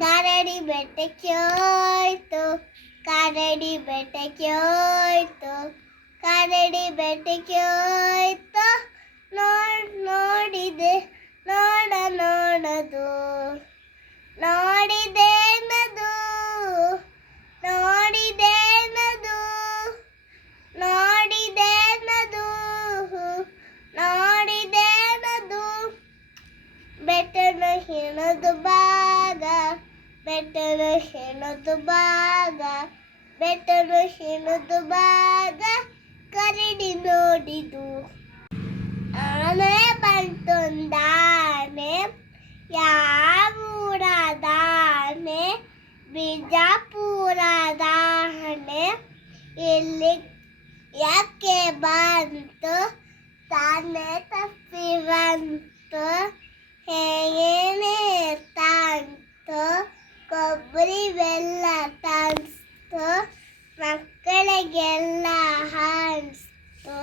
ಕಾರಡಿ ಬೆಟ್ಟಕ್ಕೆ ಹೋಯ್ತು, ಕಾರಡಿ ಬೆಟ್ಟಕ್ಕೆ ಹೋಯ್ತು, ಕಾರಡಿ ಬೆಟ್ಟಕ್ಕೆ ಹೋಯ್ತು. ನೋಡಿದೆ ನೋಡದು, ನೋಡಿದೆ ನದು, ನೋಡಿದೆ ನದು, ನೋಡಿದೆ ನದು, ನೋಡಿದೆ ನದು. ಬೆಟ್ಟನ ಹೆಣದು ಭಾಗ, ಬೆಟ್ಟನ ಹೆಣದು ಭಾಗ, ಬೆಟ್ಟನ ಹೆಣದು ಭಾಗ. ಕರಡಿ ನೋಡಿದು. ಆನೆ ಬಂತೊಂದಾನೆ, ಯಾವೂರದಾನೆ? ಬಿಜಾಪುರದಾನೆ. ಇಲ್ಲಿ ಯಾಕೆ ಬಂತು? ತಾನೇ ತಪ್ಪಿ ಬಂತು. ಹೇಗೇನೆ ತಾಂತು, ಕೊಬ್ಬರಿ ಬೆಲ್ಲ ತಾನ್ಸ್ತು, ಮಕ್ಕಳಿಗೆಲ್ಲ ಹಾನ್ಸ್ತು.